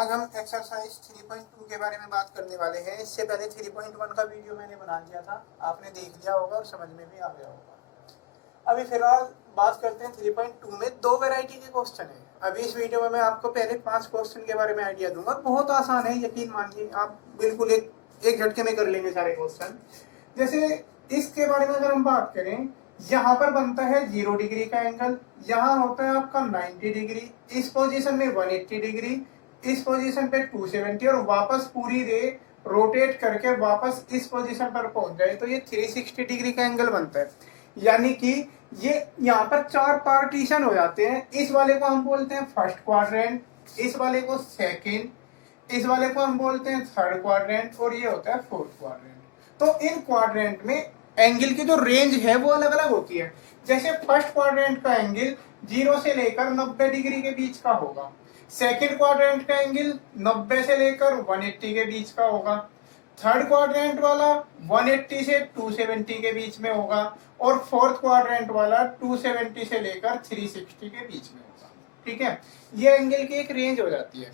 आज हम एक्सरसाइज 3.2 के बारे में बात करने वाले हैं। इससे पहले 3.1 का वीडियो मैंने बना दिया था, आपने देख लिया होगा और समझ में भी आ गया होगा। अभी फिलहाल बात करते हैं 3.2 में दो वैरायटी के क्वेश्चन है। अभी इस वीडियो में मैं आपको पहले 5 क्वेश्चन के बारे में आइडिया दूंगा। बहुत आसान है, यकीन मानिए, आप बिल्कुल एक झटके में कर लेंगे सारे क्वेश्चन। जैसे इसके बारे में अगर हम बात करें, यहाँ पर बनता है 0 डिग्री का एंगल, यहाँ होता है आपका 90 डिग्री, इस पोजीशन में 180 डिग्री, इस पोजीशन पे 270 और वापस पूरी रे रोटेट करके वापस इस पोजीशन पर पहुंच जाए तो ये 360 डिग्री का एंगल बनता है। यानी कि ये यहाँ पर 4 पार्टीशन हो जाते हैं। इस वाले को हम बोलते हैं फर्स्ट क्वाड्रेंट, इस वाले को सेकंड, इस वाले को हम बोलते हैं थर्ड क्वाड्रेंट और ये होता है फोर्थ क्वाड्रेंट। तो इन क्वाड्रेंट में एंगल की जो रेंज है वो अलग अलग होती है। जैसे फर्स्ट क्वाड्रेंट का एंगल 0 से लेकर 90 डिग्री के बीच का होगा, सेकंड क्वाड्रेंट का एंगल 90 से लेकर 180 के बीच का होगा, थर्ड क्वाड्रेंट वाला 180 से 270 के बीच में होगा और फोर्थ क्वाड्रेंट वाला 270 से लेकर 360 के बीच में होगा। ठीक है, ये एंगल की एक रेंज हो जाती है।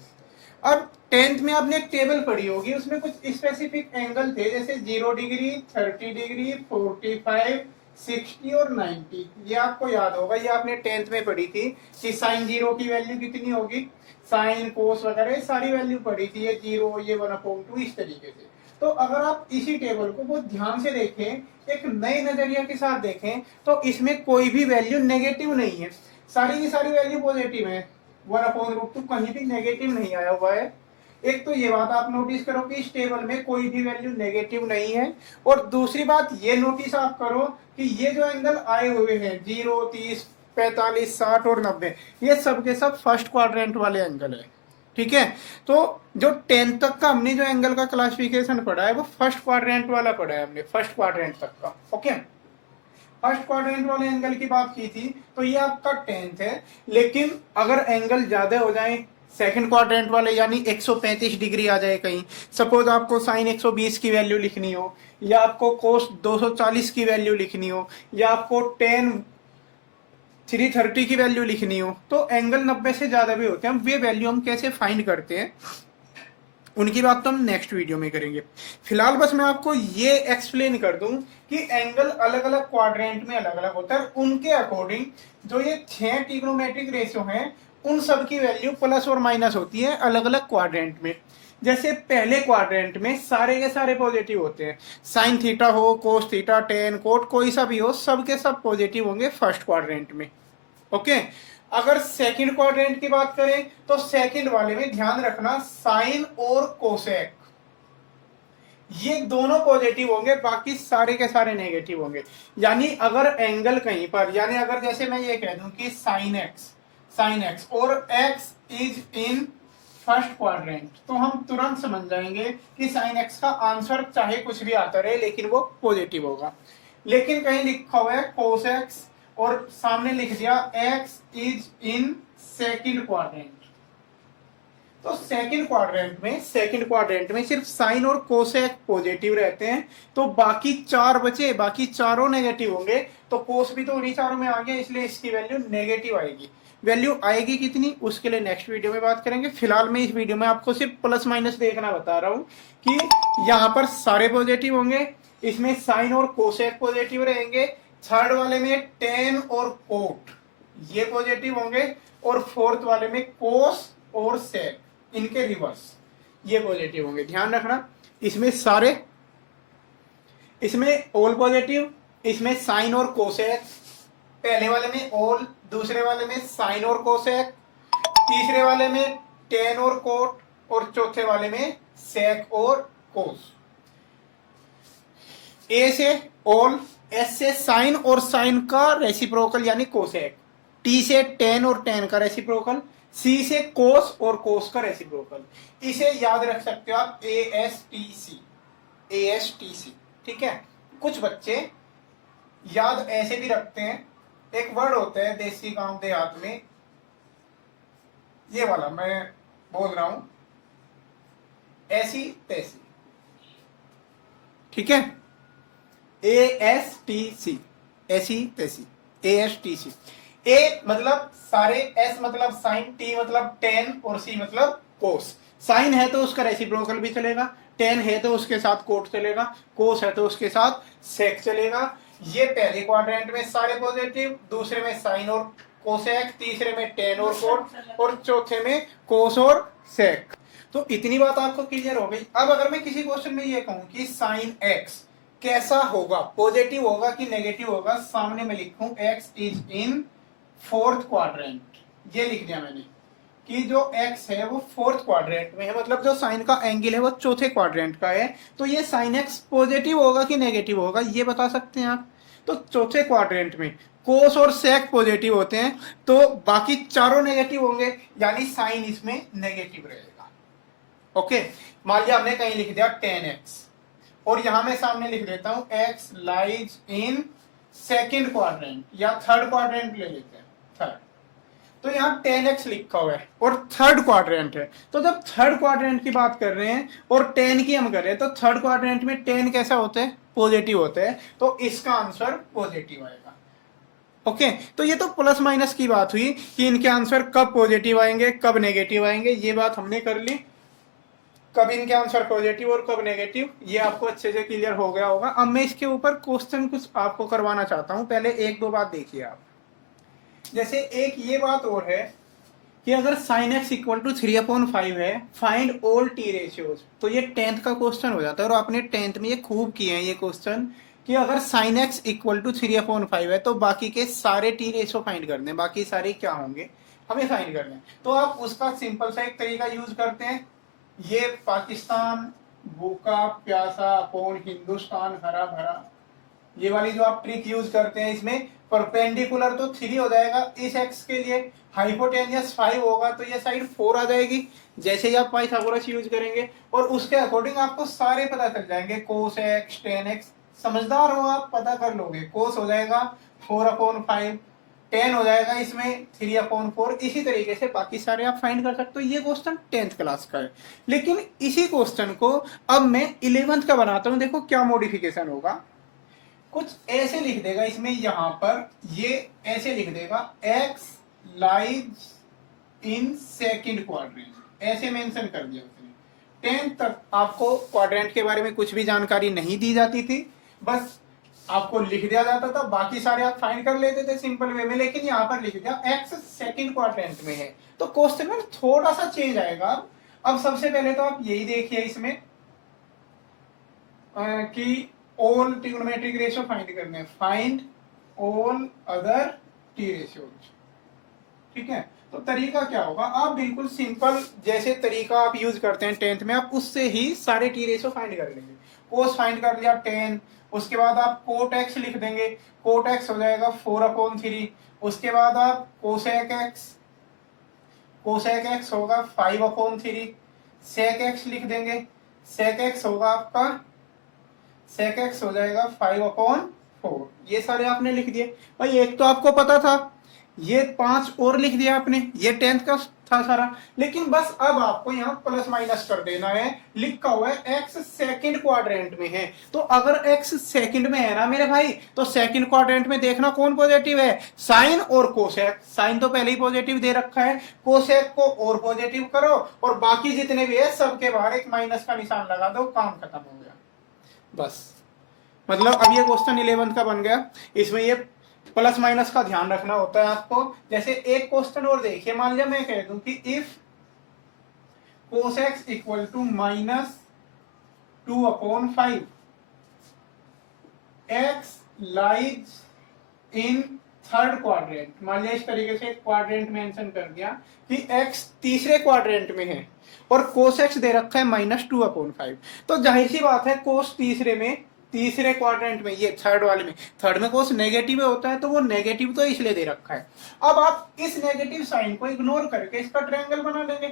अब 10th में आपने एक टेबल पढ़ी होगी, उसमें कुछ स्पेसिफिक एंगल थे, जैसे 0 डिग्री, 30 डिग्री, 45, 60 और 90। ये आपको याद होगा, ये आपने 10th में पढ़ी थी कि साइन 0 की वैल्यू कितनी होगी, साइन कोस वगैरह सारी वैल्यू पढ़ी थी, ये 0, ये 1/2 इस तरीके से। तो अगर आप इसी टेबल को बहुत ध्यान से देखें, एक नए नजरिया के साथ देखें, तो इसमें कोई भी वैल्यू नेगेटिव नहीं है, सारी की सारी वैल्यू पॉजिटिव है। 1/2 कहीं भी नेगेटिव नहीं आया हुआ है। एक तो ये बात आप नोटिस करो कि इस टेबल में कोई भी वैल्यू नेगेटिव नहीं है। और दूसरी बात ये नोटिस आप करो कि ये जो एंगल आए हुए हैं 0, 30, 45, 60 और 90, ये सब के सब फर्स्ट क्वाड्रेंट वाले एंगल है। ठीक है, तो जो 10 तक का हमने जो एंगल का क्लासिफिकेशन पढ़ा है वो फर्स्ट क्वाड्रेंट वाला पढ़ा है हमने, फर्स्ट क्वाड्रेंट तक का। ओके, फर्स्ट क्वाड्रेंट वाले एंगल की बात की थी, तो ये आपका 10th है। लेकिन अगर एंगल ज्यादा हो जाए सेकंड क्वाड्रेंट वाले, यानी 135 डिग्री आ जाए कहीं, सपोज आपको साइन 120 की वैल्यू लिखनी हो, या आपको कोस 240 की वैल्यू लिखनी हो, या आपको टेन 330 की वैल्यू लिखनी हो, तो एंगल 90 से ज्यादा भी होते हैं। वे वैल्यू हम कैसे फाइंड करते हैं उनकी बात तो हम नेक्स्ट वीडियो में करेंगे। फिलहाल बस मैं आपको ये एक्सप्लेन कर दूं कि एंगल अलग अलग क्वाड्रेंट में अलग अलग होता है, उनके अकॉर्डिंग जो ये 6 ट्रिग्नोमेट्रिक रेशियो हैं उन सब की वैल्यू प्लस और माइनस होती है अलग अलग क्वाड्रेंट में। जैसे पहले क्वाड्रेंट में सारे के सारे पॉजिटिव होते हैं, साइन थीटा हो, कोस थीटा, टेन, कोट, कोई सा भी हो, सब के सब पॉजिटिव होंगे फर्स्ट क्वाड्रेंट में। ओके, अगर सेकंड क्वाड्रेंट की बात करें तो सेकंड वाले में ध्यान रखना साइन और कोसेक ये दोनों पॉजिटिव होंगे, बाकी सारे के सारे नेगेटिव होंगे। यानी अगर एंगल कहीं पर, यानी अगर जैसे मैं ये कह दूं कि साइन एक्स और x is in first quadrant, तो हम तुरंत समझ जाएंगे कि साइन एक्स का आंसर चाहे कुछ भी आता रहे लेकिन वो पॉजिटिव होगा। लेकिन कहीं लिखा हुआ है कोस एक्स और सामने लिख दिया x is in second quadrant, तो सेकंड क्वाड्रेंट में सिर्फ साइन और कोसेक पॉजिटिव रहते हैं, तो बाकी 4 बचे, बाकी चारों नेगेटिव होंगे। तो कोस भी तो उन्हीं चारों में आ गया, इसलिए इसकी वैल्यू नेगेटिव आएगी। वैल्यू आएगी कितनी, उसके लिए नेक्स्ट वीडियो में बात करेंगे। फिलहाल मैं इस वीडियो में आपको सिर्फ प्लस माइनस देखना बता रहा हूं कि यहाँ पर सारे पॉजिटिव होंगे, इसमें साइन और कोसेक पॉजिटिव रहेंगे, थर्ड वाले में टेन और कोट ये पॉजिटिव होंगे, और फोर्थ वाले में कोस और सेक इनके रिवर्स ये पॉजिटिव होंगे। ध्यान रखना, इसमें सारे, इसमें ऑल पॉजिटिव, इसमें साइन और कोसेक, पहले वाले में ऑल, दूसरे वाले में साइन और कोसेक, तीसरे वाले में टेन और कोट, और चौथे वाले में सेक और कोस। ए से ऑल, एस से साइन और साइन का रेसिप्रोकल यानी कोसेक, टी से टेन और टेन का रेसिप्रोकल, सी से कोस और कोस का रेसिप्रोकल। इसे याद रख सकते हो आप ASTC। ठीक है, कुछ बच्चे याद ऐसे भी रखते हैं, एक वर्ड होता है देसी गांव देहात में, ये वाला मैं बोल रहा हूं, ऐसी तैसी। ठीक है, ASTC, ऐसी तैसी, ASTC। ए मतलब सारे, एस मतलब साइन, टी मतलब टेन और सी मतलब कोस। साइन है तो उसका रेसिप्रोकल भी चलेगा, टेन है तो उसके साथ कोट चलेगा, कोस है तो उसके साथ सेक चलेगा। ये पहले क्वाड्रेंट में सारे पॉजिटिव, दूसरे में साइन और कोसेक, तीसरे में टेन और कोट, और चौथे में कोस और सेक। तो इतनी बात आपको क्लियर हो गई। अब अगर मैं किसी क्वेश्चन में ये कहूं कि साइन एक्स कैसा होगा, पॉजिटिव होगा कि नेगेटिव होगा, सामने में लिखूं x is in fourth quadrant, ये लिख दिया मैंने कि जो x है वो फोर्थ क्वाड्रेंट में है, मतलब जो साइन का एंगल है वो चौथे क्वाड्रेंट का है। तो ये साइन x पॉजिटिव होगा कि नेगेटिव होगा, ये बता सकते हैं आप। तो चौथे क्वाड्रेंट में कोस और सेक पॉजिटिव होते हैं, तो बाकी चारों नेगेटिव होंगे, यानी साइन इसमें नेगेटिव रहेगा। ओके, मान लिया हमने कहीं लिख दिया 10x, और यहां मैं सामने लिख देता हूं x lies in second quadrant, या थर्ड क्वाड्रेंट ले लेते हैं, थर्ड। तो यहाँ 10x लिखा हुआ है और थर्ड क्वाड्रेंट है। तो जब थर्ड क्वाड्रेंट की बात कर रहे हैं और 10 की हम कर रहे हैं, तो थर्ड क्वाड्रेंट में 10 कैसा होता है, पॉजिटिव होता है, तो इसका आंसर पॉजिटिव आएगा। ओके, तो ये तो प्लस माइनस की बात हुई कि इनके आंसर कब पॉजिटिव आएंगे कब नेगेटिव आएंगे, ये बात हमने कर ली। कब इनके आंसर पॉजिटिव और कब नेगेटिव, ये आपको अच्छे से क्लियर हो गया होगा। अब मैं इसके ऊपर क्वेश्चन कुछ आपको करवाना चाहता हूं, पहले एक दो बात देखिए आप। जैसे एक ये बात और है कि अगर साइन एक्स इक्वल टू 3/5 है, फाइंड ऑल टी रेशियोज, तो ये 10th का क्वेश्चन हो जाता है। और आपने 10th में ये खूब किए हैं ये क्वेश्चन कि अगर साइन एक्स इक्वल टू 3/5 है तो बाकी के सारे टी रेशियो फाइंड करने, बाकी सारे क्या होंगे हमें फाइंड करने। तो आप उसका सिंपल सा एक तरीका यूज करते हैं, ये पाकिस्तान भूखा प्यासा अपॉन हिंदुस्तान हरा भरा, ये वाली जो आप ट्रिक यूज करते हैं, इसमें परपेंडिकुलर तो 3 हो जाएगा इस एक्स के लिए, हाइपोटेनियस 5 होगा तो ये साइड 4 आ जाएगी। जैसे ही आप पाइथागोरस यूज करेंगे और उसके अकॉर्डिंग आपको सारे पता चल जाएंगे, कोस एक्स टेन एक्स, समझदार हो आप पता कर लोगे। कोस हो जाएगा 4/5, टेन हो जाएगा इसमें 3/4, इसी तरीके से बाकी सारे आप फाइंड कर सकते हो। ये क्वेश्चन 10th क्लास का है। लेकिन इसी क्वेश्चन को अब मैं 11th का बनाता हूँ, देखो क्या मॉडिफिकेशन होगा। कुछ ऐसे लिख देगा इसमें, यहां पर ये ऐसे लिख देगा x lies in second quadrant, ऐसे मेंशन कर दिया उसने। 10th तक आपको क्वाड्रेंट के बारे में कुछ भी जानकारी नहीं दी जाती थी, बस आपको लिख दिया जाता था, बाकी सारे आप फाइंड कर लेते थे सिंपल वे में। लेकिन यहाँ पर लिख दिया x सेकंड क्वाड्रेंट में है, तो क्वेश्चन में थोड़ा सा चेंज आएगा। अब सबसे पहले तो आप यही देखिए इसमें कि ऑल ट्रिग्नोमेट्रिक रेशियो फाइंड करने, find all other T ratios, ठीक है। तो तरीका क्या होगा, आप बिल्कुल सिंपल जैसे तरीका आप यूज करते हैं 10th में, आप उससे ही सारे टी रेशियो फाइंड कर लेंगे। कोस फाइंड कर लिया 10, उसके बाद आप कोट एक्स लिख देंगे, कोट एक्स हो जाएगा 4/3, उसके बाद आप कोसेक एक्स, कोसेक एक्स होगा 5/3, सेक एक्स लिख देंगे, सेक एक्स होगा आपका, सेक एक्स हो जाएगा 5/4। ये सारे आपने लिख दिए। भाई एक तो आपको पता था, ये 5 और लिख दिया आपने, ये 10th का था सारा। लेकिन बस अब आपको यहाँ प्लस माइनस कर देना है, लिखा हुआ है x सेकंड क्वाड्रेंट में है। तो अगर x सेकंड में है ना मेरे भाई, तो सेकंड क्वाड्रेंट में देखना कौन पॉजिटिव है, साइन और कोसेक। साइन तो पहले ही पॉजिटिव दे रखा है, कोसेक को और पॉजिटिव करो, और बाकी जितने भी है सबके बाहर एक माइनस का निशान लगा दो, काम खत्म हो गया बस। मतलब अब ये क्वेश्चन 11th का बन गया, इसमें ये प्लस माइनस का ध्यान रखना होता है आपको। जैसे एक क्वेश्चन और देखिए, मान लिया मैं कह दूं कि if cos x equal to -2/5, x lies in third quadrant, मान लिया इस तरीके से क्वाड्रेंट मेंशन कर दिया कि x तीसरे क्वाड्रेंट में है और cos x दे रखा है -2/5, तो जाहिर सी बात है cos तीसरे क्वाड्रेंट में, ये थर्ड वाले में, थर्ड में कोस नेगेटिव होता है, तो वो नेगेटिव तो इसलिए दे रखा है। अब आप इस नेगेटिव साइन को इग्नोर करके इसका ट्रायंगल बना लेंगे।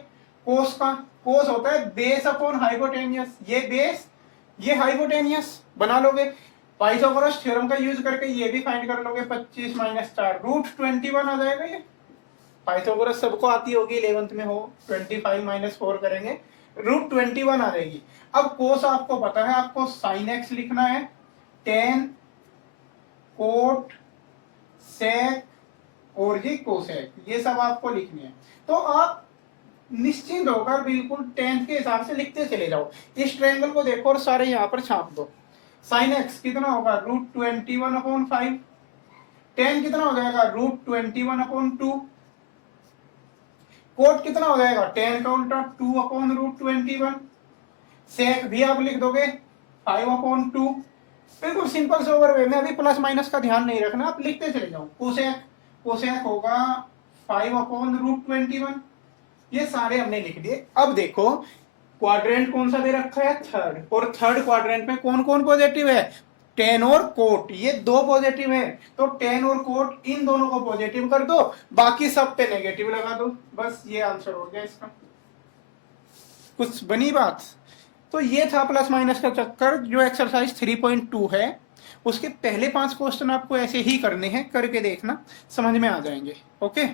कोस का कोस होता है बेस अपॉन हाइपोटेनियस, ये बेस ये हाइपोटेनियस बना लोगे। पाइथागोरस थ्योरम का यूज करके ये भी फाइंड कर लोगे, 25 - 4 √21 आ जाएगा। ये पाइथागोरस सबको आती होगी, 11th में हो, 25 - 4 करेंगे, √21 आ जाएगी। अब कोस आपको पता है, आपको साइन एक्स लिखना है, 10 कोट सेक और ये कोसेक, ये सब आपको लिखने हैं। तो आप निश्चिंत होकर बिल्कुल टेंथ के हिसाब से लिखते चले जाओ। इस ट्रायंगल को देखो और सारे यहाँ पर छाप दो। साइन एक्स कितना होगा √21/5। टेन कितना हो जाएगा √21/2। कोट कितना हो जाएगा 10 का उल्टा 2/√21। सेक भी आप लिख दोगे 5/2। बिल्कुल सिंपल से ओवर वे में, अभी प्लस माइनस का ध्यान नहीं रखना, आप लिखते चले जाओ। कोसेक कोसेक होगा 5/√21। ये सारे हमने लिख दिए। अब देखो क्वाड्रेंट कौन सा दे रखा है, थर्ड, और थर्ड क्वाड्रेंट में कौन कौन पॉजिटिव है, टेन और कोट, ये दो पॉजिटिव है। तो टेन और कोट इन दोनों को पॉजिटिव कर दो, बाकी सब पे नेगेटिव लगा दो, बस ये आंसर हो गया इसका। कुछ बनी बात। तो ये था प्लस माइनस का चक्कर। जो एक्सरसाइज 3.2 है उसके पहले 5 क्वेश्चन आपको ऐसे ही करने हैं, करके देखना, समझ में आ जाएंगे। ओके।